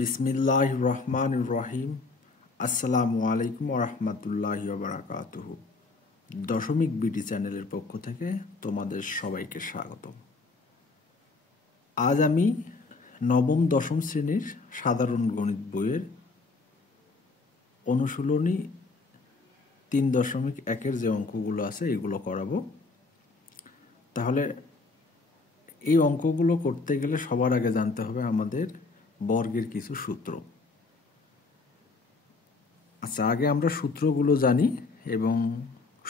বিসমিল্লাহির রহমানির রহিম। আসসালামু আলাইকুম ওয়া রাহমাতুল্লাহি ওয়া বারাকাতুহু। দশমিক বিডি চ্যানেলের পক্ষ থেকে তোমাদের সবাইকে স্বাগত। আজ আমি নবম দশম শ্রেণীর সাধারণ গণিত বইয়ের অনুশীলনী 3.1 যে অঙ্কগুলো আছে এগুলো করাবো। তাহলে এই অঙ্কগুলো করতে গেলে সবার আগে জানতে হবে আমাদের বর্গের কিছু সূত্র। আচ্ছা, আগে আমরা সূত্রগুলো জানি এবং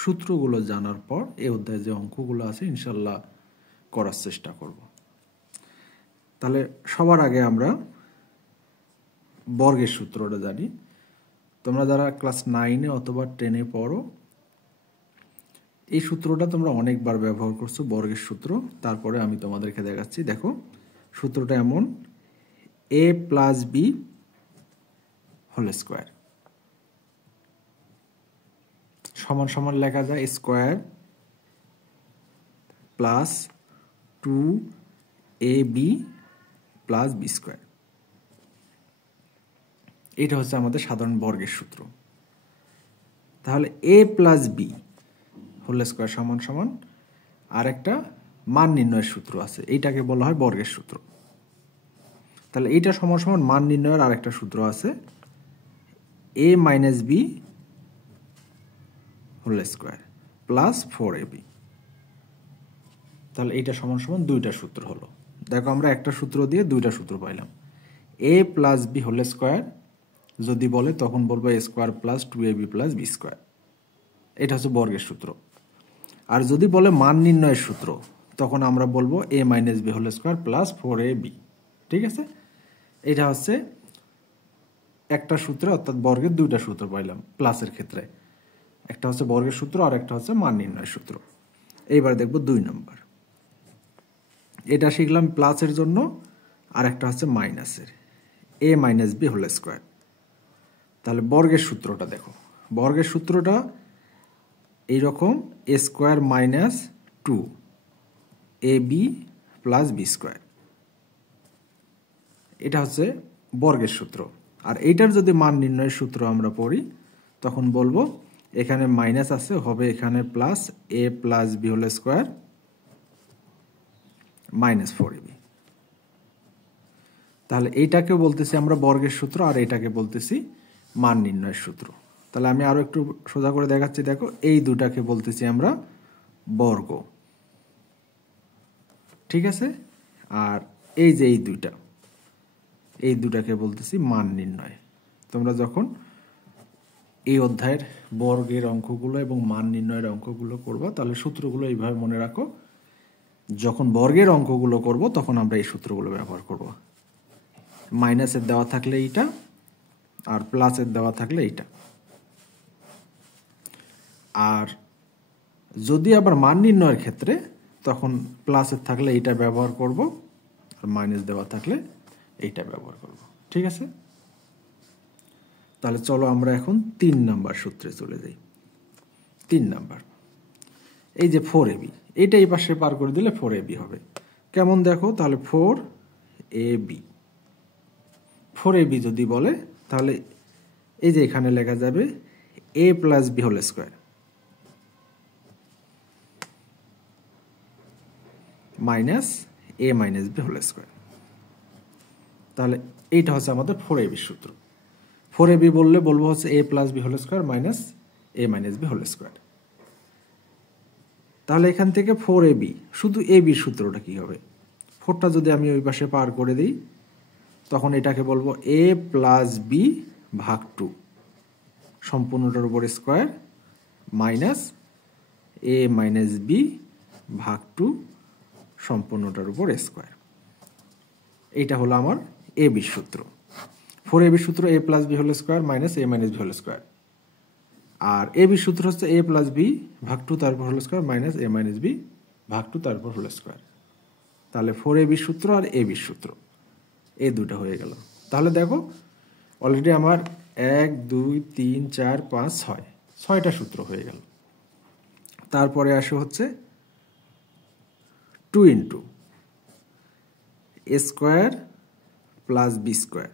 সূত্রগুলো জানার পর এই অধ্যায়ে যে অঙ্কগুলো আছে ইনশাল্লাহ করার চেষ্টা করব। তাহলে সবার আগে আমরা বর্গের সূত্রটা জানি। তোমরা যারা ক্লাস 9-এ অথবা 10-এ পড়ো এই সূত্রটা তোমরা অনেকবার ব্যবহার করছো, বর্গের সূত্র। তারপরে আমি তোমাদেরকে দেখাচ্ছি। দেখো সূত্রটা এমন: a plus B whole square সমান সমান লেখা যায় square plus 2ab plus B square. এটা হচ্ছে আমাদের সাধারণ বর্গের সূত্র। তাহলে a plus B whole square সমান সমান আর একটা মান নির্ণয়ের সূত্র আছে, এইটাকে বলা হয় বর্গের সূত্র। তাহলে এইটা সমান সমান মান নির্ণয়ের আর একটা সূত্র আছে a minus B whole square plus 4ab। তাহলে এইটা সমান সমান দুইটা সূত্র হলো। দেখো আমরা একটা সূত্র দিয়ে দুইটা সূত্র পাইলাম। a plus B whole square যদি বলে তখন বলবো a square plus 2ab plus B square. এটা হচ্ছে বর্গের সূত্র। আর যদি বলে মান নির্ণয়ের সূত্র তখন আমরা বলবো a minus B whole square plus 4ab। ঠিক আছে, এটা হচ্ছে একটা সূত্র, অর্থাৎ বর্গের দুইটা সূত্র পাইলাম প্লাসের ক্ষেত্রে। একটা হচ্ছে বর্গের সূত্র আর একটা হচ্ছে মান নির্ণয়ের সূত্র। এইবার দেখবো 2 নম্বর। এটা শিখলাম প্লাসের জন্য, আর একটা হচ্ছে মাইনাসের, a minus B whole square. তাহলে বর্গের সূত্রটা দেখো, বর্গের সূত্রটা এইরকম a square minus 2ab plus B square. এটা হচ্ছে বর্গের সূত্র। আর এইটার যদি মান নির্ণয়ের সূত্র আমরা পড়ি তখন বলবো এখানে মাইনাস আছে, হবে এখানে plus a plus B whole square minus 4ab। তাহলে এইটাকে বলতেছি আমরা বর্গের সূত্র, আর এইটাকে বলতেছি মান নির্ণয়ের সূত্র। তাহলে আমি আরো একটু সোজা করে দেখাচ্ছি। দেখো এই দুটাকে বলতেছি আমরা বর্গ, ঠিক আছে। আর এই যে এই দুটাকে বলতেছি মান নির্ণয়। তোমরা যখন এই অধ্যায়ের বর্গের অঙ্কগুলো এবং মান নির্ণয়ের অঙ্কগুলো করবো তাহলে সূত্রগুলো এইভাবে মনে রাখো। যখন বর্গের অঙ্কগুলো করব তখন আমরা এই সূত্রগুলো ব্যবহার করব। মাইনাসের দেওয়া থাকলে এইটা, আর প্লাসের দেওয়া থাকলে এইটা। আর যদি আবার মান নির্ণয়ের ক্ষেত্রে তখন প্লাসের থাকলে এইটা ব্যবহার করব, আর মাইনাস দেওয়া থাকলে এইটা ব্যবহার করব। ঠিক আছে, তাহলে চলো আমরা এখন 3 নাম্বার সূত্রে চলে যাই। 3 নাম্বার, এই যে 4ab, এইটা এই পাশে পার করে দিলে 4ab হবে। কেমন দেখো, তাহলে 4ab যদি বলে তাহলে এই যে এখানে লেখা যাবে a plus B whole square minus a minus B whole square. তাহলে এইটা হচ্ছে আমাদের 4ab সূত্র। 4ab বললে বলবো হচ্ছে a plus B whole square minus a minus B whole square. তাহলে এখান থেকে 4ab, শুধু ab সূত্রটা কি হবে? 4টা যদি আমি ওই পাশে পার করে দিই তখন এটাকে বলবো a প্লাস বি ভাগ 2 সম্পূর্ণটার উপর square minus a minus b ভাগ 2 সম্পূর্ণটার উপর স্কোয়ার। এইটা হলো আমার ab সূত্র। 4ab সূত্র a plus B whole square minus a minus B whole square. আর ab সূত্র হচ্ছে a প্লাস বি ভাগ 2 তার উপর whole square minus a minus b ভাগ 2 তার উপর হোল স্কোয়ার। তাহলে 4ab সূত্র আর ab সূত্র এই দুটো হয়ে গেল। তাহলে দেখো অলরেডি আমার 1 2 3 4 5 6টা সূত্র হয়ে গেল। তারপরে আসে হচ্ছে 2 * a square plus B square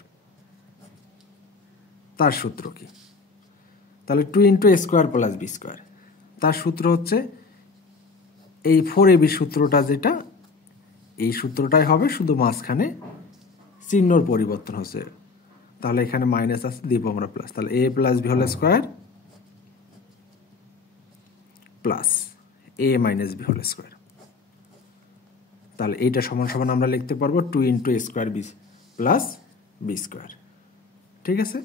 তার সূত্র কি? তাহলে 2 ইন্টু এ স্কোয়ার প্লাস বি স্কোয়ার, তার সূত্র হচ্ছে এই 4ab সূত্রটা, যেটা এই সূত্রটাই হবে, শুধু মাঝখানে চিহ্নর পরিবর্তন হচ্ছে। তাহলে এখানে মাইনাস আছে, দিব আমরা প্লাস। তাহলে A plus B whole square plus A minus B whole square. তাহলে এইটা সমান সমান আমরা লিখতে পারবো 2 ইন্টু এ square B plus B square. ঠিক আছে?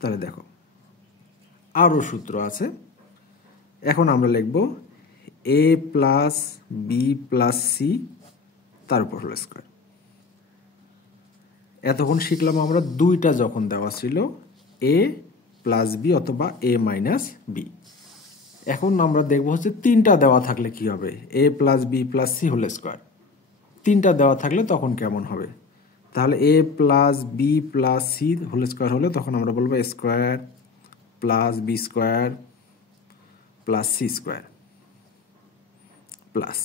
তাহলে দেখো আরও সূত্র আছে। এখন আমরা লিখব এ প্লাস বি প্লাস সি তার উপর হোল স্কোয়ার। এতক্ষণ শিখলাম আমরা দুইটা যখন দেওয়া ছিল, এ প্লাস বি অথবা এ মাইনাস বি। এখন আমরা দেখবো হচ্ছে তিনটা দেওয়া থাকলে কি হবে, A plus B plus C whole square. তিনটা দেওয়া থাকলে তখন কেমন হবে? তাহলে A plus B plus C whole square হলে তখন আমরা বলবো A square plus B square plus C square plus,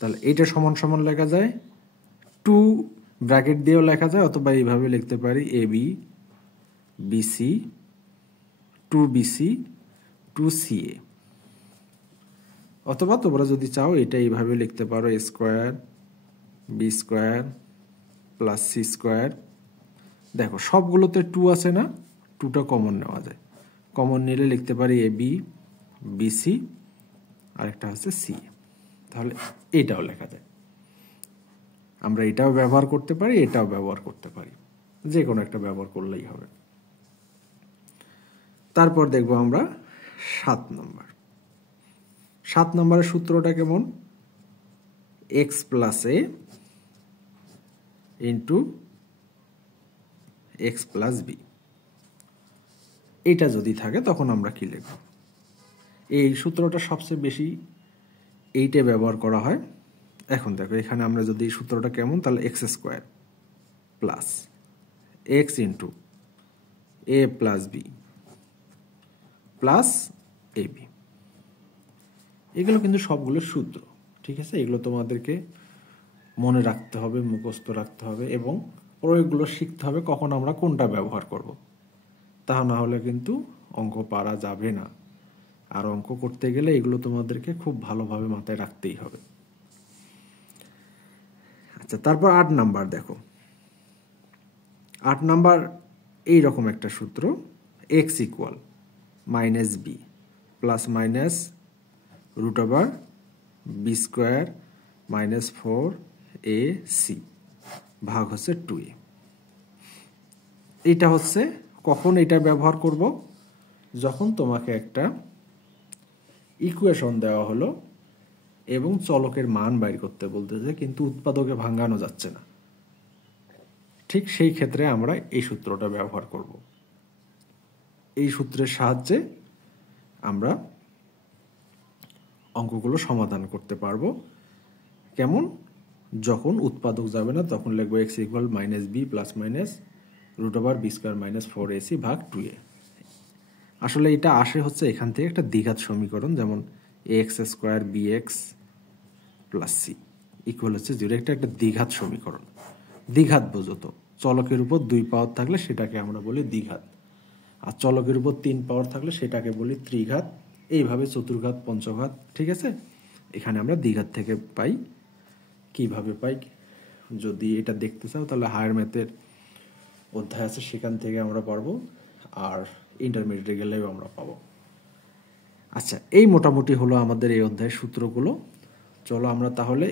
তাহলে এইটা সমান সমান লেখা যায় 2 ব্র্যাকেট দিয়েও লেখা যায়, অথবা এইভাবে লিখতে পারি A B BC 2bc 2ca, অথবা তোমরা যদি চাও এটা এইভাবে লিখতে পারো A square B square plus C square. দেখো সবগুলোতে 2 আছে না, 2টা কমন নেওয়া যায়। কমন নিলে লিখতে পারি এ বি বিসি আর একটা হচ্ছে সি। তাহলে এটাও লেখা যায়। আমরা এটাও ব্যবহার করতে পারি, এটাও ব্যবহার করতে পারি, যে কোনো একটা ব্যবহার করলেই হবে। তারপর দেখব আমরা 7 নম্বর। 7 নম্বরের সূত্রটা কেমন? এক্স প্লাস এ ইন্টু এক্স প্লাস বি। এটা যদি থাকে তখন আমরা কি লিখব? এই সূত্রটা সবচেয়ে বেশি এইটা ব্যবহার করা হয়। এখন দেখো এখানে আমরা যদি এই সূত্রটা কেমন, তাহলে X square plus X into A plus B plus A B. এগুলো কিন্তু সবগুলো সূত্র, ঠিক আছে? এগুলো তোমাদেরকে মনে রাখতে হবে, মুখস্থ রাখতে হবে এবং প্রয়োগগুলো শিখতে হবে, কখন আমরা কোনটা ব্যবহার করব। তা না হলে কিন্তু অঙ্ক পারা যাবে না। আর অঙ্ক করতে গেলে এগুলো তোমাদেরকে খুব ভালোভাবে মাথায় রাখতেই হবে। আচ্ছা, তারপর 8 নাম্বার দেখো। 8 নাম্বার এইরকম একটা সূত্র, x equal minus b plus minus root over b square minus 4ac ভাগ হচ্ছে 2a। এটা হচ্ছে কখন এটা ব্যবহার করব? যখন তোমাকে একটা ইকুয়েশন দেওয়া হলো এবং চলকের মান বাইর করতে বলতেছে, কিন্তু উৎপাদকে ভাঙানো যাচ্ছে না, ঠিক সেই ক্ষেত্রে আমরা এই সূত্রটা ব্যবহার করব। এই সূত্রের সাহায্যে আমরা অঙ্কগুলো সমাধান করতে পারবো। কেমন? যখন উৎপাদক যাবে না তখন লিখবো x equal minus b plus minus root over b square minus 4ac ভাগ 2a। আসলে এটা আসে হচ্ছে এখান থেকে একটা দ্বিঘাত সমীকরণ, যেমন x square b x plus c equal হচ্ছে 0। একটা দ্বিঘাত সমীকরণ। দ্বিঘাত বোঝো তো, চলকের উপর 2 পাওয়ার থাকলে সেটাকে আমরা বলি দ্বিঘাত, আর চলকের উপর 3 পাওয়ার থাকলে সেটাকে বলি ত্রিঘাত। এইভাবে চতুর্ঘাত, পঞ্চঘাত, ঠিক আছে? এখানে আমরা দ্বিঘাত থেকে পাই। কিভাবে পাই যদি এটা দেখতে চাও তাহলে হায়ার ম্যাথের অধ্যায় আছে, সেখান থেকে আমরা পারবো, আর ইন্টারমিডিয়েটে গেলেও আমরা পাবো। আচ্ছা, এই মোটামুটি হলো আমাদের এই অধ্যায়ের সূত্রগুলো। চলো আমরা তাহলে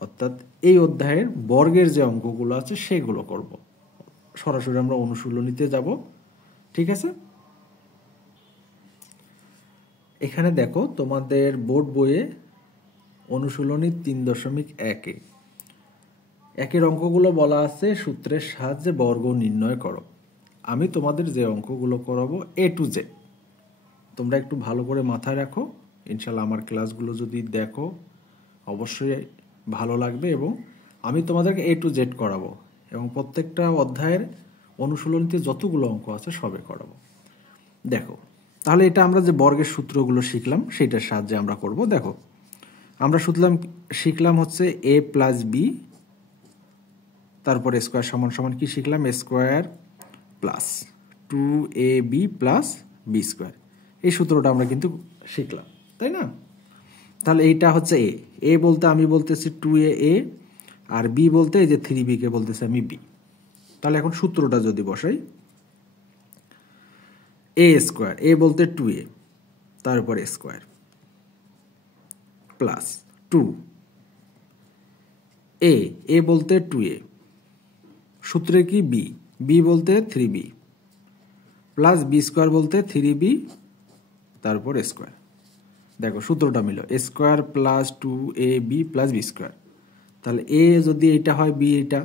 অর্থাৎ এই অধ্যায়ের বর্গের যে অঙ্কগুলো আছে সেগুলো করব। সরাসরি আমরা অনুশীলনীতে যাব, ঠিক আছে? এখানে দেখো তোমাদের বোর্ড বইয়ে অনুশীলনী 3.1 একের অঙ্কগুলো বলা আছে সূত্রের সাহায্যে বর্গ নির্ণয় করো। আমি তোমাদের যে অঙ্কগুলো করাবো এ টু জেড, তোমরা একটু ভালো করে মাথায় রাখো। ইনশাল্লাহ আমার ক্লাসগুলো যদি দেখো অবশ্যই ভালো লাগবে, এবং আমি তোমাদেরকে এ টু জেড করাবো এবং প্রত্যেকটা অধ্যায়ের অনুশীলনীতে যতগুলো অঙ্ক আছে সবে করাবো। দেখো তাহলে এটা আমরা যে বর্গের সূত্রগুলো শিখলাম সেটার সাহায্যে আমরা করব। দেখো আমরা শিখলাম হচ্ছে এ প্লাস বি তারপরে স্কোয়ার সমান সমান কি শিখলাম, A square plus 2ab plus B square. এই সূত্রটা আমরা কিন্তু শিখলাম, তাই না? তাহলে এইটা হচ্ছে এ বলতে আমি বলতেছি 2a, আর বি বলতে এই যে 3b কে বলতেছি আমি বি। তাহলে এখন সূত্রটা যদি বসাই, এ স্কোয়ার, এ বলতে 2a, তার উপর স্কোয়ার প্লাস 2 এ বলতে 2a, সূত্রে কি বি, বি বলতে 3b প্লাস বি স্কোয়ার বলতে 3b, তারপর স্কোয়ার। দেখো সূত্রটা মিল, A square plus 2ab plus B square. তাহলে এ যদি এটা হয়, বি এটা,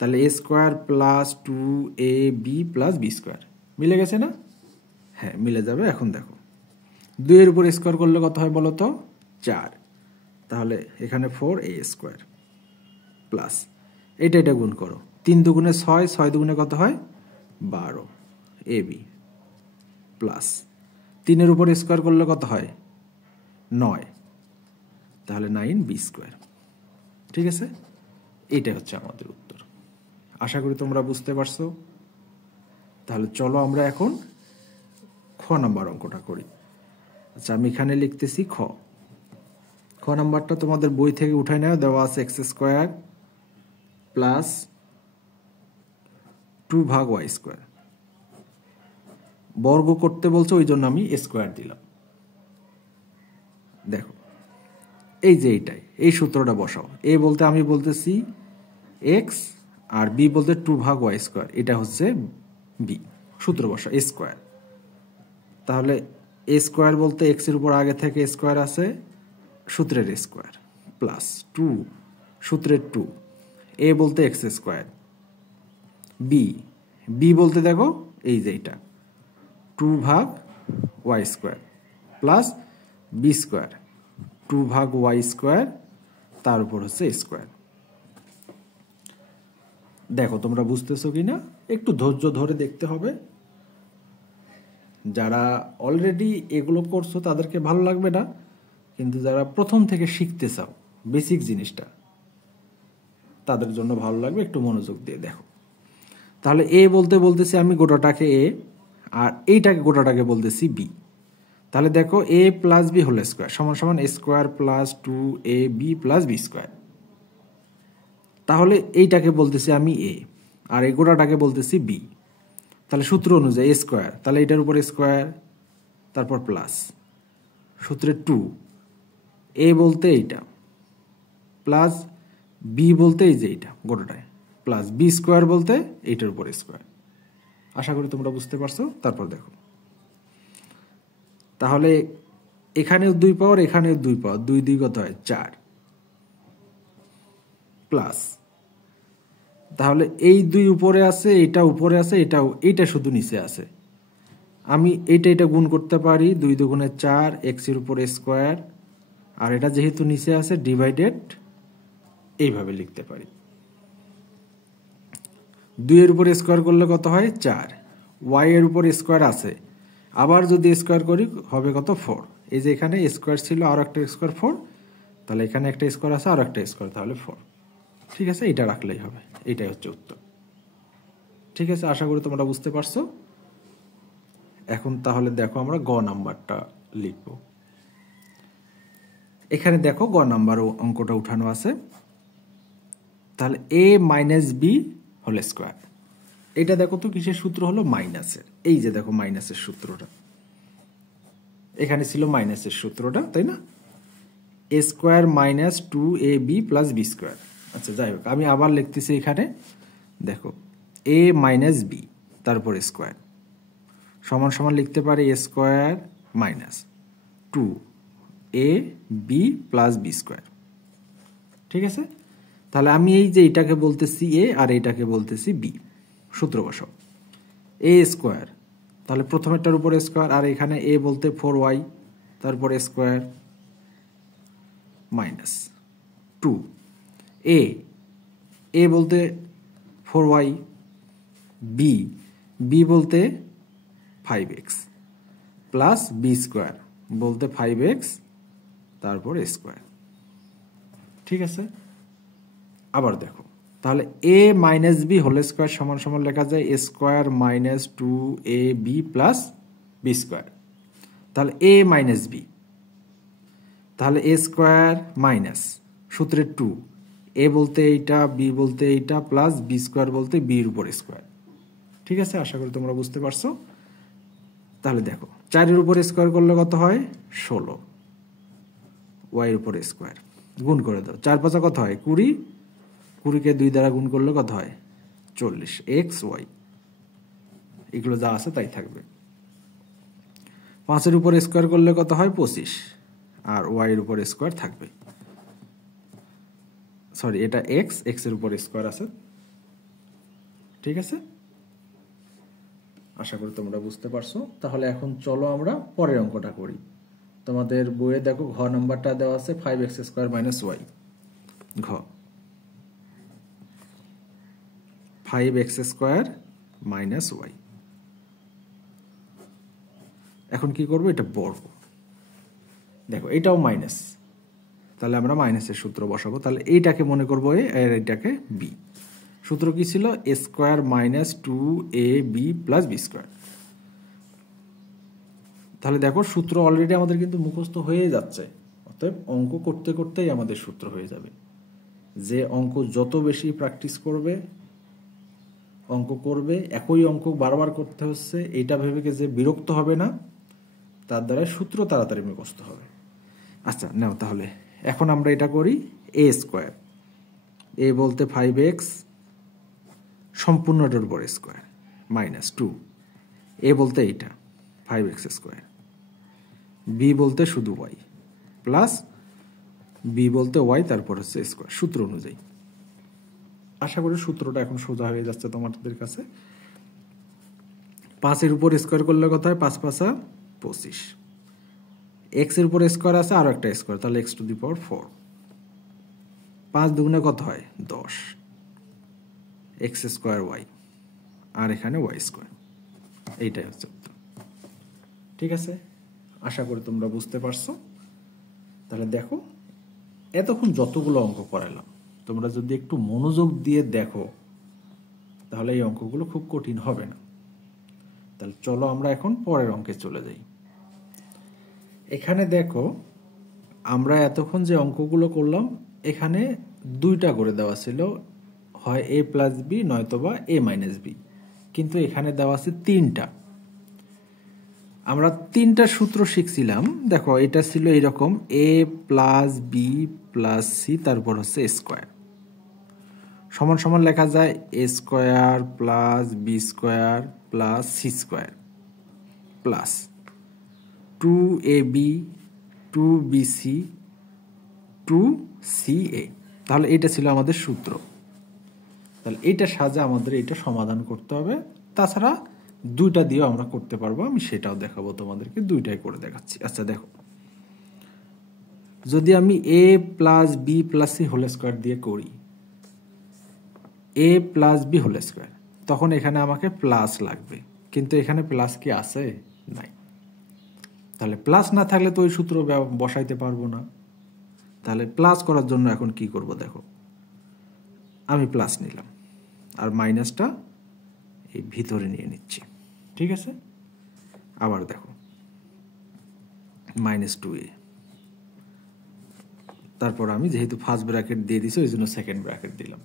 তাহলে A square plus 2ab plus B square মিলে গেছে না? হ্যাঁ, মিলে যাবে। এখন দেখো 2 এর উপর স্কোয়ার করলে কত হয় বলো তো, 4। তাহলে এখানে 4a স্কোয়ার প্লাস এটা গুণ করো, 3 দুগুণে 6, 6 দুগুণে কত হয় 12ab প্লাস 3 এর উপর স্কোয়ার করলে কত হয় 9, তাহলে 9b স্কোয়ার। ঠিক আছে, এইটাই হচ্ছে আমাদের উত্তর। আশা করি তোমরা বুঝতে পারছো। তাহলে চলো আমরা এখন খ নাম্বার অঙ্কটা করি। আচ্ছা, আমি এখানে লিখতেছি খ নাম্বারটা তোমাদের বই থেকে উঠায় নেওয়া, দেওয়া আছে এক্স স্কোয়ার প্লাস 2 ভাগ ওয়াই স্কোয়ার। বর্গ করতে বলছো, ওই জন্য আমি স্কোয়ার দিলাম। দেখো এই যে এইটাই, এই সূত্রটা বসাও। এ বলতে আমি বলতেছি এক্স, আর বি বলতে 2 ভাগ ওয়াই স্কোয়ার, এটা হচ্ছে বি। সূত্র বসা এ স্কোয়ার। তাহলে এ স্কোয়ার বলতে এক্স এর উপর আগে থেকে স্কোয়ার আছে, সূত্রের স্কোয়ার প্লাস 2 সূত্রের 2, এ বলতে এক্স স্কোয়ার, বি বলতে দেখো এই যে এটা 2 ভাগ y square plus B square 2 ভাগ ওয়াই স্কোয়ার, তার উপর হচ্ছে স্কোয়ার। দেখো তোমরা বুঝতেছো কিনা, একটু ধৈর্য ধরে দেখতে হবে। যারা অলরেডি এগুলো করছো তাদেরকে ভালো লাগবে না, কিন্তু যারা প্রথম থেকে শিখতে চাও বেসিক জিনিসটা, তাদের জন্য ভালো লাগবে। একটু মনোযোগ দিয়ে দেখো। তাহলে এ বলতে বলতেছি আমি গোটাটাকে এ, আর এইটাকে গোটাটাকে বলতেছি বি। তাহলে দেখো A plus B whole square সমান সমান A square plus 2ab plus B square. তাহলে এইটাকে বলতেছি আমি এ, আর এই গোটাটাকে বলতেছি বি। তাহলে সূত্র অনুযায়ী এ স্কোয়ার, তাহলে এটার উপর স্কোয়ার, তারপর প্লাস সূত্রে 2, এ বলতে এইটা প্লাস বি বলতে এই যে এইটা গোটাটায়, প্লাস বি স্কোয়ার বলতে এইটার উপর স্কোয়ার। আশা করি তোমরা বুঝতে পারছো। তারপর দেখো, তাহলে এখানেও 2 পাওয়ার, এখানেও 2 পাওয়ার, 2 2 কত হয় 4 প্লাস, তাহলে এই 2 উপরে আছে, এটা উপরে আছে, এইটা শুধু নিচে আছে। আমি এটা গুণ করতে পারি, 2 দুগুণে 4 এক্স এর উপর স্কোয়ার, আর এটা যেহেতু নিচে আছে ডিভাইডেড, এইভাবে লিখতে পারি। 2 এর উপর স্কোয়ার করলে কত হয় 4, ওয়াই এর উপর স্কোয়ার আছে, আবার যদি স্কোয়ার করি হবে কত 4। এই যে এখানে স্কোয়ার ছিল, আর একটা স্কোয়ার 4, তাহলে এখানে একটা স্কোয়ার আছে, আর একটা স্কোয়ার, তাহলে 4। ঠিক আছে, এটা রাখলেই হবে। এটাই হচ্ছে উত্তর। ঠিক আছে, আশা করি তোমরা বুঝতে পারছো। এখন তাহলে দেখো আমরা গ নাম্বারটা লিখব। এখানে দেখো গ নাম্বার অঙ্কটা উঠানো আছে। তাহলে A minus B whole square, এটা দেখো তো কিসের সূত্র হলো, মাইনাসের। এই যে দেখো মাইনাসের সূত্রটা, এখানে ছিল মাইনাসের সূত্রটা, তাই না? A square minus 2ab plus B square. আচ্ছা যাই হোক, আমি আবার লিখতেছি এখানে। দেখো এ মাইনাস বি তারপর স্কোয়ার সমান সমান লিখতে পারি A square minus 2ab plus B square. ঠিক আছে, তাহলে আমি এই যে এটাকে বলতেছি এ, আর এটাকে বলতেছি বি। সূত্র বসাও, এ স্কোয়ার, তাহলে প্রথমেরটার উপর স্কোয়ার, আর এখানে এ বলতে 4y, তারপরে স্কোয়ার মাইনাস 2 এ বলতে 4y, বি বলতে 5x প্লাস বি স্কোয়ার বলতে 5x, তারপর স্কোয়ার। ঠিক আছে, আবার দেখো তাহলে A minus B whole square সমান সমান লেখা যায় A square minus 2ab plus B square. তাহলে এ মাইনাস বি, তাহলে এ স্কোয়ার মাইনাস সূত্রে 2, এ বলতে এইটা, বি বলতে এইটা, প্লাস বি স্কোয়ার বলতে বির উপর স্কোয়ার। ঠিক আছে, আশা করি তোমরা বুঝতে পারছো। তাহলে দেখো 4-এর উপর স্কোয়ার করলে কত হয় 16, ওয়াইয়ের উপর স্কোয়ার গুণ করে দাও, 4 5 কত হয় 20, 20কে 2 দ্বারা গুণ করলে কত হয় 40, এক্স ওয়াই এগুলো যা আছে তাই থাকবে। 5-এর উপর স্কোয়ার করলে কত হয় 25, আর ওয়াইয়ের উপর স্কোয়ার থাকবে, সরি এটা এক্স, এক্স এর উপর স্কোয়ার আছে। ঠিক আছে, আশা করি তোমরা বুঝতে পারছো। তাহলে এখন চলো আমরা পরের অঙ্কটা করি। তোমাদের বইয়ে দেখো ঘ নাম্বারটা দেওয়া আছে 5x স্কোয়ার মাইনাস ওয়াই। ঘ 5x স্কোয়ার মাইনাস ওয়াই। এখন কি করবো, এটা বর্গ, দেখো এটাও মাইনাস, তাহলে আমরা মাইনাসের সূত্র বসাবো। তাহলে এইটাকে মনে করবো এ, আর এইটাকে বি। সূত্র কি ছিল, A square minus 2ab plus B square. তাহলে দেখো সূত্র অলরেডি আমাদের কিন্তু মুখস্থ হয়ে যাচ্ছে, অতএব অঙ্ক করতে করতেই আমাদের সূত্র হয়ে যাবে। যে অঙ্ক যত বেশি প্র্যাকটিস করবে, অঙ্ক করবে, একই অঙ্ক বারবার করতে হচ্ছে, এইটা ভেবে যে বিরক্ত হবে না, তার দ্বারা সূত্র তাড়াতাড়ি মুখস্থ হবে। আচ্ছা নাও, তাহলে এখন আমরা এটা করি। এ স্কোয়ার, এ বলতে 5x সম্পূর্ণটার উপর স্কোয়ার মাইনাস 2, এ বলতে এইটা 5x স্কোয়ার, বি বলতে শুধু ওয়াই, প্লাস বি বলতে ওয়াই তারপর হচ্ছে স্কোয়ার, সূত্র অনুযায়ী। আশা করি সূত্রটা এখন সোজা হয়ে যাচ্ছে তোমাদের কাছে। 5-এর উপর স্কোয়ার করলে কত হয় 5 5 25, এক্স এর উপর স্কোয়ার আছে আরো একটা স্কোয়ার, তাহলে এক্স টু দি পাওয়ার 4, 5 দুগুণে কত হয় 10, এক্স স্কোয়ার ওয়াই, আর এখানে ওয়াই স্কোয়ার, এইটাই হচ্ছে উত্তর। ঠিক আছে, আশা করি তোমরা বুঝতে পারছো। তাহলে দেখো এতক্ষণ যতগুলো অঙ্ক করালাম, তোমরা যদি একটু মনোযোগ দিয়ে দেখো তাহলে এই অঙ্কগুলো খুব কঠিন হবে না। তাহলে চলো আমরা এখন পরের অঙ্কে চলে যাই। এখানে দেখো আমরা এতক্ষণ যে অঙ্কগুলো করলাম, এখানে 2টা করে দেওয়া ছিল, হয় এ প্লাস বি নয়তোবা এ মাইনাস বি, কিন্তু এখানে দেওয়া আছে 3টা। আমরা 3টা সূত্র শিখছিলাম। দেখো এটা ছিল এরকম, A plus B plus C তারপর হচ্ছে স্কোয়ার সমান সমান লেখা যায় A square plus B square plus C square plus 2ab 2bc 2ca। তাহলে এটা ছিল আমাদের সূত্র। তাহলে এইটার সাহায্যে আমাদের এটা সমাধান করতে হবে, তাছাড়া 2টা দিয়েও আমরা করতে পারবো, আমি সেটাও দেখাবো তোমাদেরকে, 2টাই করে দেখাচ্ছি। আচ্ছা দেখো, যদি আমি A plus B plus C whole square দিয়ে করি, A plus B whole square, তখন এখানে আমাকে প্লাস লাগবে, কিন্তু এখানে প্লাস কি আছে, নাই। তাহলে প্লাস না থাকলে তো ওই সূত্র বসাইতে পারবো না। তাহলে প্লাস করার জন্য এখন কি করব, দেখো আমি প্লাস নিলাম আর মাইনাসটা এই ভিতরে নিয়ে নিচ্ছি। ঠিক আছে, আবার দেখো -2a, তারপর আমি যেহেতু ফার্স্ট ব্র্যাকেট দিয়ে দিছি ওই জন্য সেকেন্ড ব্র্যাকেট দিলাম।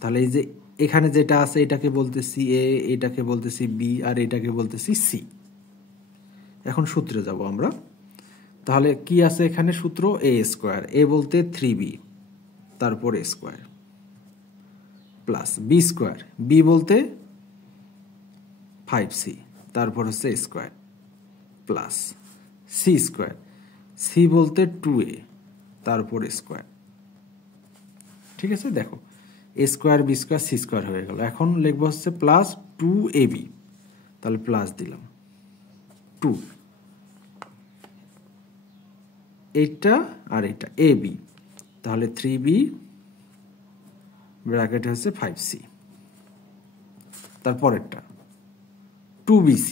তাহলে এই যে এখানে যেটা আছে এটাকে বলতেছি এ, এটাকে বলতেছি বি, আর এটাকে বলতেছি সি। এখন সূত্রে যাব আমরা। তাহলে কি আছে এখানে সূত্র, এ স্কোয়ার, এ বলতে 3b তারপর A square plus B square, B বলতে 5c তারপর হচ্ছে square plus C square, C বলতে 2a তারপর স্কোয়ার। ঠিক আছে, দেখো A square B square C square হয়ে গেল। এখন লিখবো হচ্ছে প্লাস 2ab, তাহলে প্লাস দিলাম 2, এইটা আর এটা এ বি, তাহলে 3b ব্র্যাকেট হচ্ছে 5c, তারপরেরটা 2bc।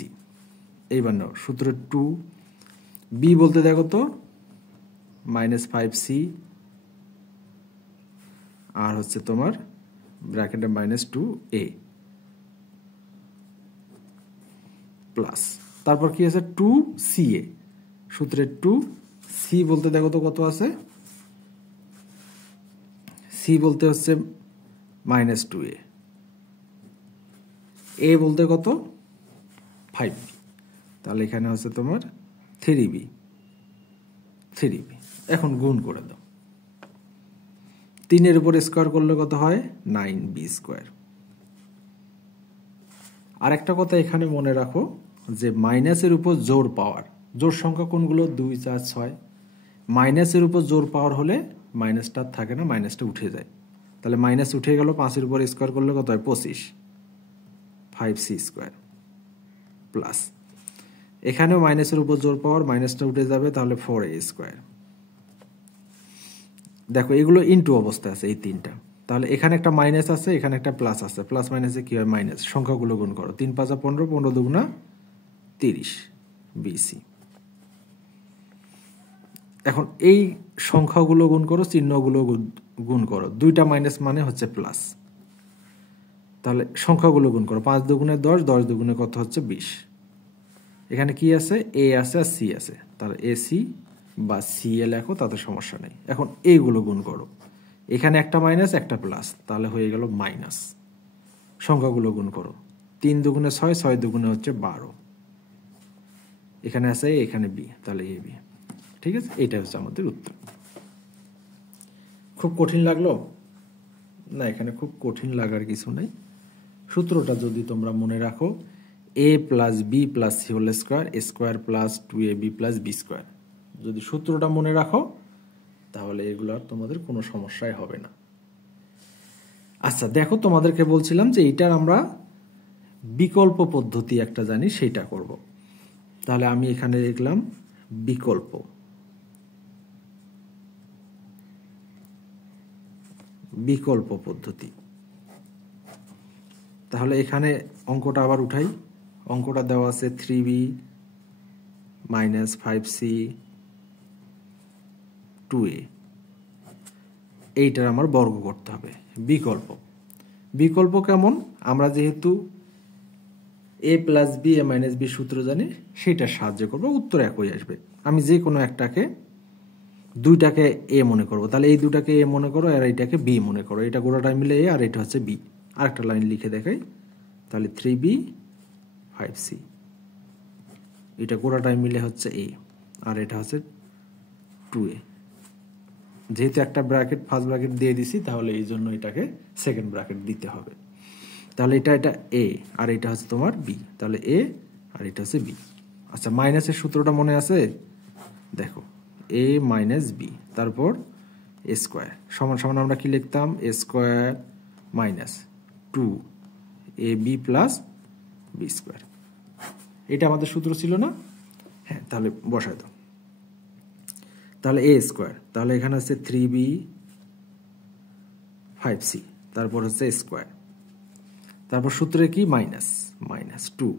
এইবার নাও সূত্র 2, বি বলতে দেখো তো -5c, আর হচ্ছে তোমার ব্র্যাকেটে -2a প্লাস তারপর কি আছে 2ca, সূত্রে 2c বলতে দেখো তো কত আছে, c বলতে হচ্ছে -2a, a বলতে কত 5b, তাহলে এখানে হচ্ছে তোমার 3b। এখন গুণ করে দাও, 3 এর উপর স্কোয়ার করলে কত হয় 9b স্কোয়ার। আর একটা কথা এখানে মনে রাখো যে মাইনাসের উপর জোর পাওয়ার, জোর সংখ্যা কোনগুলো 2 4 6, মাইনাসের উপর জোর পাওয়ার হলে মাইনাসটা থাকে না, মাইনাসটা উঠে যায়, তাহলে মাইনাস উঠে গেল, 5-এর উপর স্কোয়ার করলে কত হয় 25, 5c স্কোয়ার প্লাস এখানেও মাইনাসের উপর জোর পাওয়ার, মাইনাসটা উঠে যাবে, তাহলে 4a স্কোয়ার। দেখো এগুলো ইনটু অবস্থায় আছে এই তিনটা, তাহলে এখানে একটা মাইনাস আছে, এখানে একটা প্লাস আছে, প্লাস মাইনাসে কি হয় মাইনাস, সংখ্যাগুলো গুণ করো, 3 5 15, 15 2 30 বিসি। এখন এই সংখ্যাগুলো গুণ করো, চিহ্নগুলো গুণ করো, দুইটা মাইনাস মানে হচ্ছে প্লাস, তাহলে সংখ্যাগুলো গুণ করো, 5 2 10, 10 2 কত হচ্ছে 20। এখানে কি আছে, এ আছে আর সি আছে, তাহলে এসি বা সিএ লেখো, তাতে সমস্যা নেই। এখন এইগুলো গুণ করো, এখানে একটা মাইনাস একটা প্লাস, তাহলে হয়ে গেল মাইনাস। সংখ্যাগুলো গুণ করো, 3 2 6, 6 2 হচ্ছে 12, এখানে আছে এ, এখানে বি, তাহলে এ বি। ঠিক আছে, এটা হচ্ছে আমাদের উত্তর। খুব কঠিন লাগলো না? এখানে খুব কঠিন লাগার কিছু নাই। সূত্রটা যদি তোমরা মনে রাখো, a plus B plus C whole square, a square plus 2ab plus B square, যদি সূত্রটা মনে রাখো তাহলে এগুলো আর তোমাদের কোনো সমস্যাই হবে না। আচ্ছা দেখো, তোমাদেরকে বলছিলাম যে এইটার আমরা বিকল্প পদ্ধতি একটা জানি, সেইটা করব। তাহলে আমি এখানে লিখলাম বিকল্প পদ্ধতি। তাহলে এখানে অঙ্কটা আবার উঠাই, অঙ্কটা দেওয়া আছে 3b - 5c 2a, এইটার আমার বর্গ করতে হবে। বিকল্প কেমন, আমরা যেহেতু a plus b a minus b সূত্র জানি, সেটার সাহায্য করবো, উত্তর একই আসবে। আমি যে কোনো একটাকে, দুইটাকে এ মনে করবো, তাহলে এই দুটাকে এ মনে করো আর এইটাকে বি মনে করো, এটা গোড়াটা মিলে এ আর এটা হচ্ছে বি। আরেকটা লাইন লিখে দেখাই, তাহলে 3b 5c, এটা গোড়াটাই মিলে হচ্ছে এ আর এটা হচ্ছে 2a। যেহেতু একটা ব্র্যাকেট ফার্স্ট ব্র্যাকেট দিয়ে দিছি, তাহলে এই জন্য এটাকে সেকেন্ড ব্র্যাকেট দিতে হবে। তাহলে এটা এ আর এটা হচ্ছে তোমার বি, তাহলে এ আর এটা হচ্ছে বি। আচ্ছা, মাইনাসের সূত্রটা মনে আছে? দেখো, এ মাইনাস বি, তারপর এ স্কোয়ার সমান সমান আমরা কি লিখতাম, A square minus 2ab plus B square. এটা আমাদের সূত্র ছিল না? হ্যাঁ, তাহলে বসাই দাও। তাহলে এ স্কোয়ার, তাহলে এখানে হচ্ছে 3b 5c, তারপর হচ্ছে স্কোয়ার, তারপর সূত্রে কি মাইনাস 2,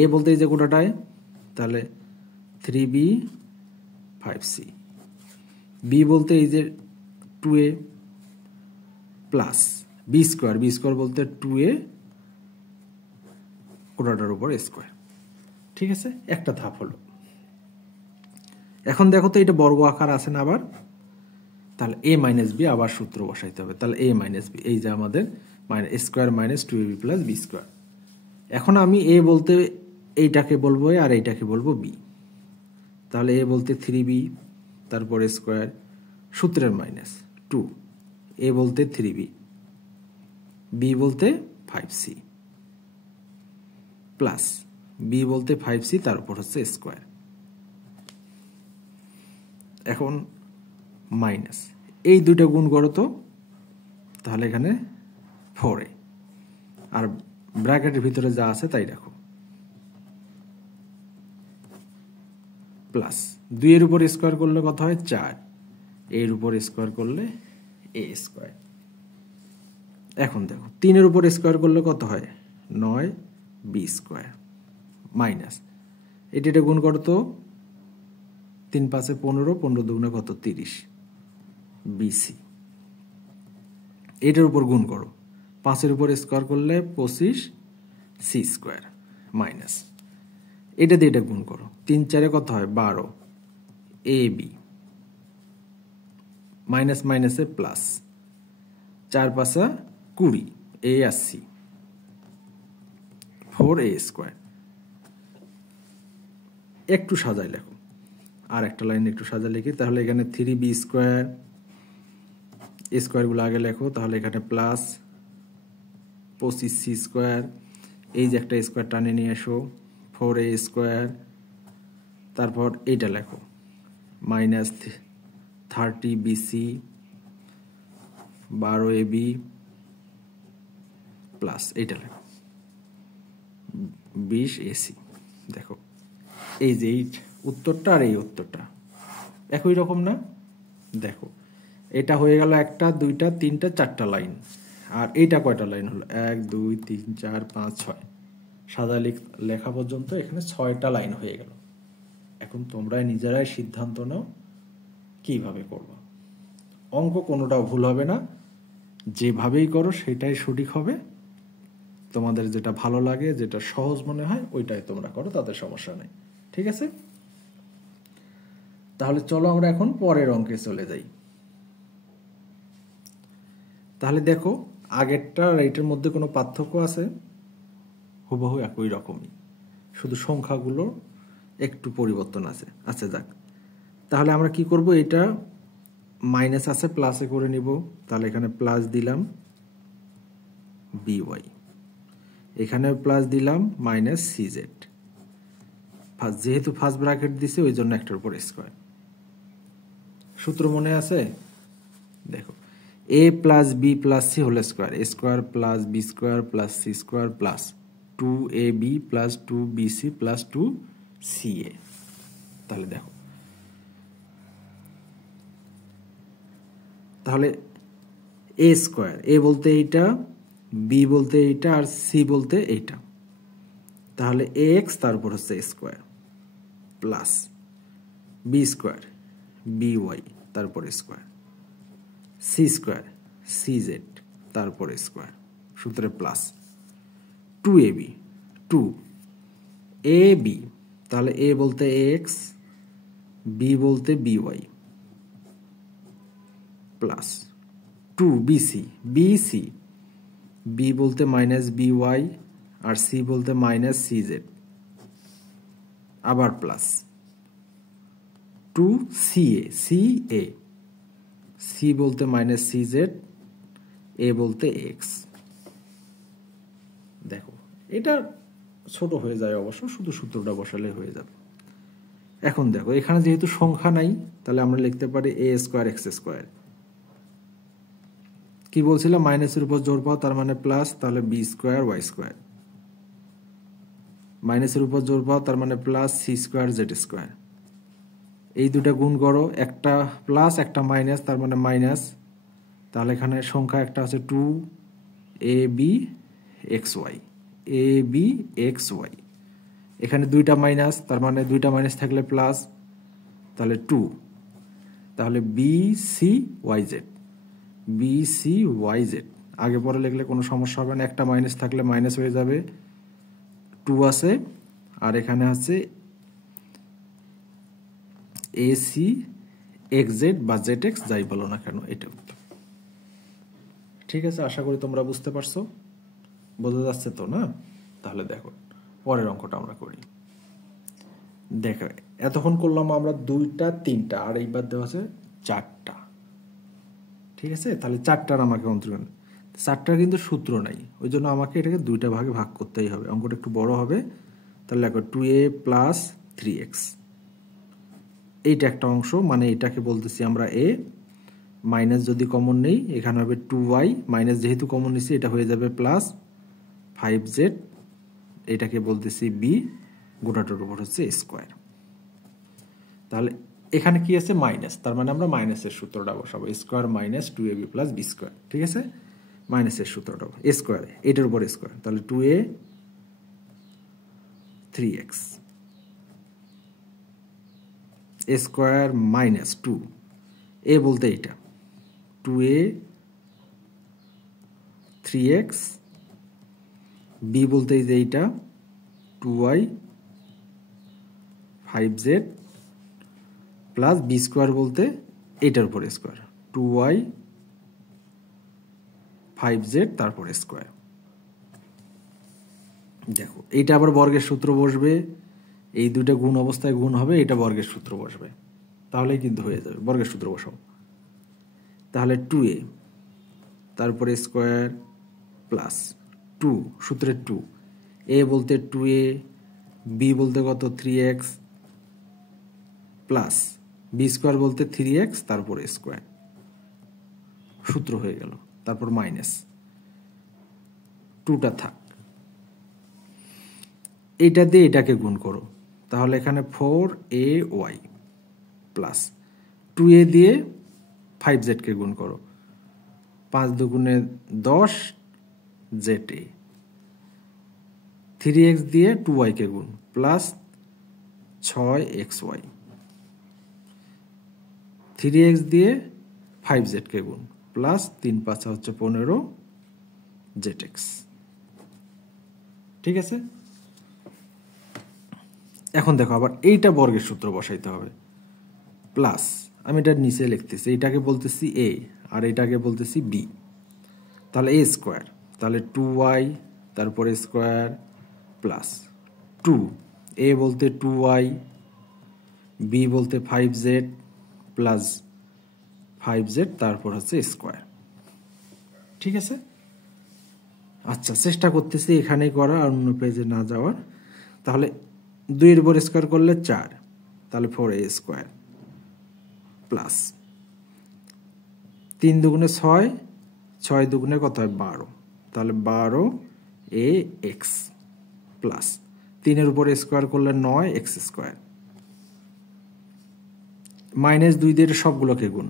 এ বলতে এই যে গোটাটায়, তাহলে 3b 5c, বি বলতে এই যে 2a প্লাস বি স্কোয়ার বলতে 2a গোটাটার উপর স্কোয়ার। ঠিক আছে, একটা ধাপ হলো। এখন দেখো তো এটা বর্গ আকার আছে না আবার, তাহলে a মাইনাস বি আবার সূত্র বসাইতে হবে। তাহলে a মাইনাস বি, এই যে আমাদের square minus 2ab plus B square. এখন আমি a বলতে এইটাকে বলবো a আর এইটাকে বলবো বি, তাহলে a বলতে 3b, তারপর স্কোয়ার, সূত্রের মাইনাস 2, a বলতে 3b, বি বলতে 5c প্লাস বি বলতে 5c, তার উপর হচ্ছে স্কোয়ার। এখন মাইনাস এই দুটো গুণ করো তো, তাহলে এখানে 4a, আর ব্র্যাকেটের ভিতরে যা আছে তাই রাখো, প্লাস 2 এর উপর স্কোয়ার করলে কত হয় 4, এর উপর স্কোয়ার করলে a স্কোয়ার। এখন দেখো 3 এর উপর স্কোয়ার করলে কত হয় 9b স্কোয়ার, মাইনাস এটা গুণ করো তো, 3 5 15, 15 2 কত 30 বিসি। এটার উপর গুণ করো, 5-এর উপর স্কোয়ার করলে 25 সি স্কোয়ার মাইনাস এটা দিয়ে এটা গুণ করো, 3-4 কত হয় 12 এ বি মাইনাস মাইনাসে প্লাস 4-5 20 এ আর সি 4a স্কোয়ার। একটু সাজাই লেখো, আর একটা লাইন একটু সাজা লিখি, তাহলে এখানে 3b স্কোয়ার, স্কোয়ারগুলো আগে লেখো, তাহলে এখানে প্লাস 25c স্কোয়ার, এই যে একটা স্কোয়ার টানে নিয়ে এসো 4a স্কোয়ার, তারপর এইটা লেখো মাইনাস 30bc 12ab প্লাস এইটা লেখো 20ac। দেখো এই যে এই উত্তরটা আর এই উত্তরটা একই রকম না? দেখো এটা হয়ে গেল 1 2 3 4টা লাইন, আর এইটা কয়টা লাইন হলো 1 2 3 4 5 6, সাদা লেখা পর্যন্ত এখানে 6টা লাইন হয়ে গেল। এখন তোমরা নিজেরাই সিদ্ধান্ত নাও কিভাবে করবা। অঙ্ক কোনোটাও ভুল হবে না, যেভাবেই করো সেটাই সঠিক হবে। তোমাদের যেটা ভালো লাগে, যেটা সহজ মনে হয় ওইটাই তোমরা করো, তাতে সমস্যা নেই। ঠিক আছে, তাহলে চলো আমরা এখন পরের অঙ্কে চলে যাই। তাহলে দেখো আগেরটা আর এইটার মধ্যে কোনো পার্থক্য আছে? হুবহু একই রকমই, শুধু সংখ্যাগুলো একটু পরিবর্তন আছে। আচ্ছা যাক, তাহলে আমরা কি করব, এটা মাইনাস আছে প্লাসে করে নিব, তাহলে এখানে প্লাস দিলাম বিওয়াই, এখানে প্লাস দিলাম মাইনাস সিজেড, যেহেতু ফার্স্ট ব্র্যাকেট দিছে ওই জন্য একটার উপর স্কোয়ার। সূত্র মনে আছে? দেখো a plus B plus C whole square, a square plus B square plus C square plus 2ab plus 2bc plus 2ca। তাহলে দেখো, তাহলে এ স্কোয়ার, এ বলতে এইটা, বি বলতে এইটা, আর সি বলতে এইটা, তাহলে এ এক্স তার উপর হচ্ছে square plus B square B Y তারপর square, C square C Z তারপর স্কোয়ার, সূত্রে প্লাস 2ab 2ab, তাহলে এ বলতে এ এক্স, বি বলতে B Y plus 2bc BC, B বলতে মাইনাস বি ওয়াই আর সি বলতে মাইনাস সি জেড, আবার প্লাস 2ca ca, সি বলতে মাইনাস সি জেড, এ বলতে এক্স। দেখো এটা ছোট হয়ে যায় অবশ্য, শুধু সূত্রটা বসালে হয়ে যাবে। এখন দেখো এখানে যেহেতু সংখ্যা নাই, তাহলে আমরা লিখতে পারি এ স্কোয়ার এক্স স্কোয়ার। কি বলছিলাম, মাইনাসের উপর জোর পাও তার মানে প্লাস, তাহলে বি স্কোয়ার ওয়াই স্কোয়ার, মাইনাসের উপর জোর পাও তার মানে plus C square z square. এই দুটা গুণ করো, একটা প্লাস একটা মাইনাস, তার মানে মাইনাস, তাহলে এখানে সংখ্যা একটা আছে 2ab xy, A B x Y, এখানে দুইটা মাইনাস, তার মানে দুইটা মাইনাস থাকলে প্লাস, তাহলে 2, তাহলে b c y z, b c y z. আগে পরে লিখলে কোনো সমস্যা হবে না, একটা মাইনাস থাকলে মাইনাস হয়ে যাবে, 2 আছে, আর এখানে আছে এ সি এক্স জেড বা জেড এক্স, যাই বলো না কেন, এটা উত্তর। ঠিক আছে, আশা করি তোমরা বুঝতে পারছো, বোঝা যাচ্ছে তো না? তাহলে দেখো পরের অঙ্কটা আমরা করি। দেখো এতক্ষণ করলাম আমরা 2টা 3টা, আর এইবার দেওয়া আছে 4টা। ঠিক আছে, তাহলে 4টার আমাকে অন্তর্গত, 4টার কিন্তু সূত্র নাই, ওই জন্য আমাকে এটাকে 2টা ভাগে ভাগ করতেই হবে, অঙ্কটা একটু বড় হবে। তাহলে দেখো 2a প্লাস 3x, এইটা একটা অংশ, মানে এটাকে বলতেছি আমরা a, মাইনাস যদি কমন নেই এখানে হবে 2y, মাইনাস যেহেতু কমন নিছি এটা হয়ে যাবে প্লাস 5z, এটাকে বলতেছি b, গোটাটার উপর হচ্ছে স্কোয়ার। তাহলে এখানে কি আছে মাইনাস, তার মানে আমরা মাইনাসের সূত্রটা বসাবো, square minus 2ab plus B square. ঠিক আছে, মাইনাসের সূত্রটা স্কোয়ার, এটার উপর স্কোয়ার, তাহলে 2a 3x 3x, বি বলতে এই যে এইটা 2y 5z plus B square বলতে এইটার উপর স্কোয়ার 2y 5z তারপর স্কোয়ার। দেখো এইটা আবার বর্গের সূত্র বসবে, এই দুইটা গুণ অবস্থায় গুণ হবে, এটা বর্গের সূত্র বসবে, তাহলেই কিন্তু হয়ে যাবে। বর্গের সূত্র বসাও, তাহলে 2a তারপরে স্কোয়ার প্লাস 2 সূত্রের 2, এ বলতে 2a, বি বলতে কত 3x প্লাস বি স্কোয়ার বলতে 3x তারপরে স্কোয়ার, সূত্র হয়ে গেল। তারপর মাইনাস 2টা থাক, এইটা দিয়ে এটাকে গুণ করো, তাহলে এখানে 4ay প্লাস 2a দিয়ে 5z কে গুণ করো, 5 দুগুণে 10 za, 3x দিয়ে 2y কে গুণ প্লাস 6xy, 3x দিয়ে 5z কে গুণ প্লাস 3 5 হচ্ছে 15 zx। ঠিক আছে, এখন দেখো আবার এইটা বর্গের সূত্র বসাইতে হবে, প্লাস আমি এটা নিচে লিখতেছি, এইটাকে বলতেছি a আর এইটাকে বলতেছি b, তাহলে a স্কোয়ার, তাহলে 2y তারপরে স্কোয়ার প্লাস 2, a বলতে 2y, b বলতে 5z প্লাস 5z তারপর হচ্ছে স্কোয়ার। ঠিক আছে, আচ্ছা চেষ্টা করতেছি এখানেই করা আর অন্য পেজে না যাওয়ার। তাহলে 2 এর উপর স্কোয়ার করলে 4, তাহলে 4a স্কোয়ার প্লাস 3 দুগুণে 6, 6 দুগুণে কত হয় 12, তাহলে 12ax প্লাস 3 এর উপর স্কোয়ার করলে 9x স্কোয়ার, মাইনাস 2 দিয়ে সবগুলোকে গুণ,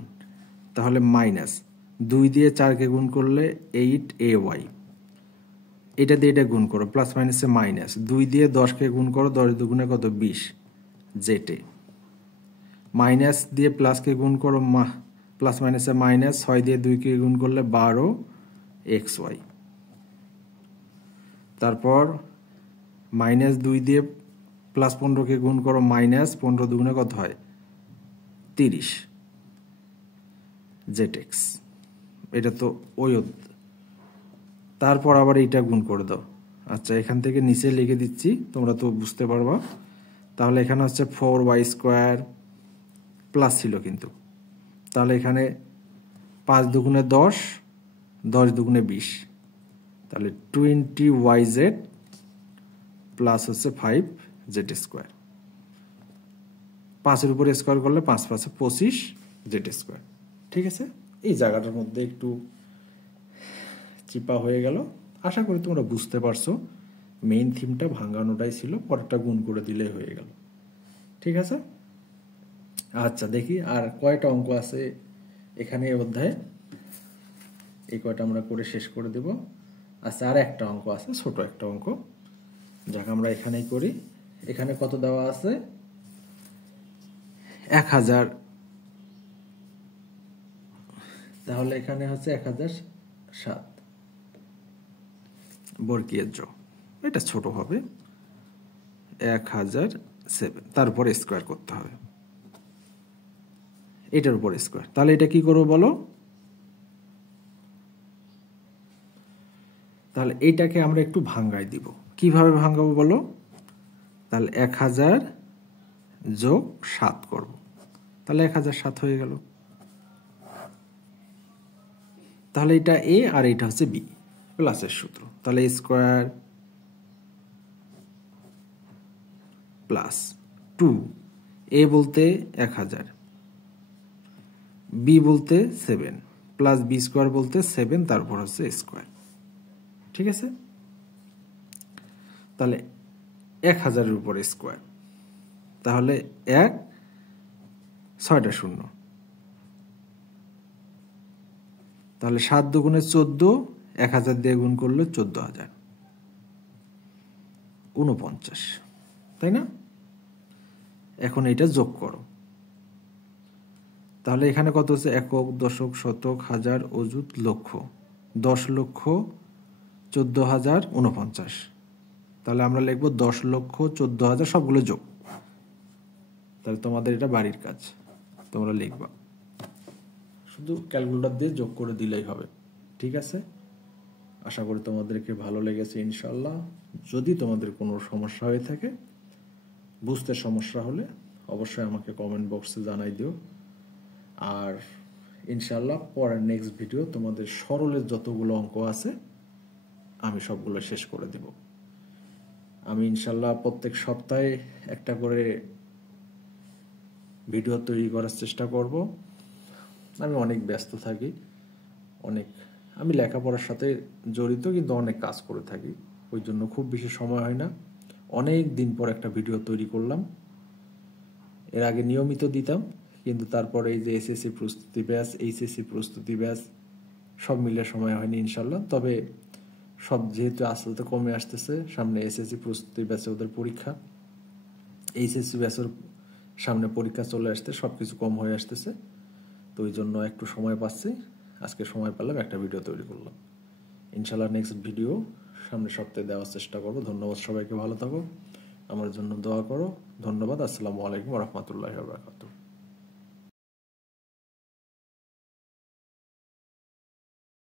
তাহলে মাইনাস 2 দিয়ে 4কে গুণ করলে 8ay, এটা দিয়ে এটা গুণ করো, প্লাস মাইনাসে মাইনাস 2 দিয়ে 10কে গুণ করো, 10 দুগুণে কত 20 জেটে, মাইনাস দিয়ে প্লাসকে গুণ করো, প্লাস মাইনাসে মাইনাস, 6 দিয়ে 2কে গুণ করলে 12xy, তারপর মাইনাস 2 দিয়ে প্লাস 15কে গুণ করো, মাইনাস 15 দুগুণে কত হয় 30 zx, এটা তো ওই। তারপর আবার এইটা গুণ করে দাও, আচ্ছা এখান থেকে নিচে লিখে দিচ্ছি, তোমরা তো বুঝতে পারবা। তাহলে এখানে হচ্ছে 4y স্কোয়ার প্লাস ছিল কিন্তু, তাহলে এখানে 5 দুগুণে 10, 10 দুগুণে 20, তাহলে 20yz প্লাস হচ্ছে 5z স্কোয়ার, 5 এর উপরে স্কোয়ার করলে 5 5 25z স্কোয়ার। ঠিক আছে, এই জায়গাটার মধ্যে একটু চিপা হয়ে গেল, আশা করি তোমরা বুঝতে পারছো। মেইন থিমটা ভাঙানোটাই ছিল, পরেরটা গুণ করে দিলেই হয়ে গেল। ঠিক আছে, আচ্ছা দেখি আর কয়টা অঙ্ক আছে এখানে এই অধ্যায়ে, এই কয়টা আমরা করে শেষ করে দেব। আচ্ছা আর একটা অঙ্ক আছে, ছোট একটা অঙ্ক, যাকে আমরা এখানেই করি। এখানে কত দেওয়া আছে 1000, তাহলে এখানে হচ্ছে 1007 বর্গীয় জ, এটা ছোট হবে 1007, তারপরে স্কোয়ার করতে হবে এটার উপর স্কোয়ার। তাহলে এটা কি করবো বলো, তাহলে এইটাকে আমরা একটু ভাঙ্গাই দিব, কিভাবে ভাঙ্গাবো বলো, তাহলে 1000 যোগ 7 করব, তাহলে 1007 হয়ে গেল। তাহলে এটা এ আর এটা হচ্ছে বি, প্লাসের সূত্র, তাহলে স্কোয়ার প্লাস 2, এ বলতে 1000, বি বলতে 7 প্লাস বি স্কোয়ার বলতে 7 তারপর হচ্ছে স্কোয়ার। ঠিক আছে, তাহলে 1000-এর উপর স্কোয়ার, তাহলে 1 6টা শূন্য, তাহলে 7 দুগুণে 14, 1000 দিয়ে গুণ করলে 14000 49, তাই না? এখন এটা যোগ করো, তাহলে এখানে কত হচ্ছে একক, দশক, শতক, হাজার, অযুত, লক্ষ, 10 লক্ষ 14,049। তাহলে আমরা লিখবো 10,14,000 সবগুলো যোগ। তাহলে তোমাদের এটা বাড়ির কাজ, তোমরা লিখবা, শুধু ক্যালকুলেটর দিয়ে যোগ করে দিলেই হবে। ঠিক আছে, আশা করি তোমাদেরকে ভালো লেগেছে ইনশাল্লাহ। যদি তোমাদের কোনো সমস্যা হয়ে থাকে, বুঝতে সমস্যা হলে অবশ্যই আমাকে কমেন্ট বক্সে জানাই দিও। আর ইনশাল্লাহ পরের নেক্সট ভিডিও তোমাদের সরলের যতগুলো অঙ্ক আছে আমি সবগুলো শেষ করে দেব। আমি ইনশাল্লাহ প্রত্যেক সপ্তাহে একটা করে ভিডিও তৈরি করার চেষ্টা করব। আমি অনেক ব্যস্ত থাকি, আমি লেখাপড়ার সাথে জড়িত, কিন্তু অনেক কাজ করে থাকি, ওই জন্য খুব বেশি সময় হয় না। অনেক দিন পর একটা ভিডিও তৈরি করলাম। এর আগে নিয়মিত দিতাম, কিন্তু তারপরে এই যে এসএসসি প্রস্তুতি ব্যাচ, এইচএসসি প্রস্তুতি ব্যাচ সব মিলে সময় হয়নি ইনশাল্লাহ। তবে সব যেহেতু আস্তে আস্তে কমে আসতেছে, সামনে এসএসসি প্রস্তুতি ব্যাচে ওদের পরীক্ষা, এইচএসসি ব্যাচের সামনে পরীক্ষা চলে আসতে সব কিছু কম হয়ে আসতেছে, তো ওই জন্য একটু সময় পাচ্ছি। আজকে সময় পেলাম, একটা ভিডিও তৈরি করলাম। ইনশাল্লাহ নেক্সট ভিডিও সামনের সপ্তাহে দেওয়ার চেষ্টা করবো। ধন্যবাদ সবাইকে, ভালো থাকো, আমার জন্য দোয়া করো। ধন্যবাদ। আসসালামু আলাইকুম ওয়া রাহমাতুল্লাহি ওয়া বারাকাতুহু।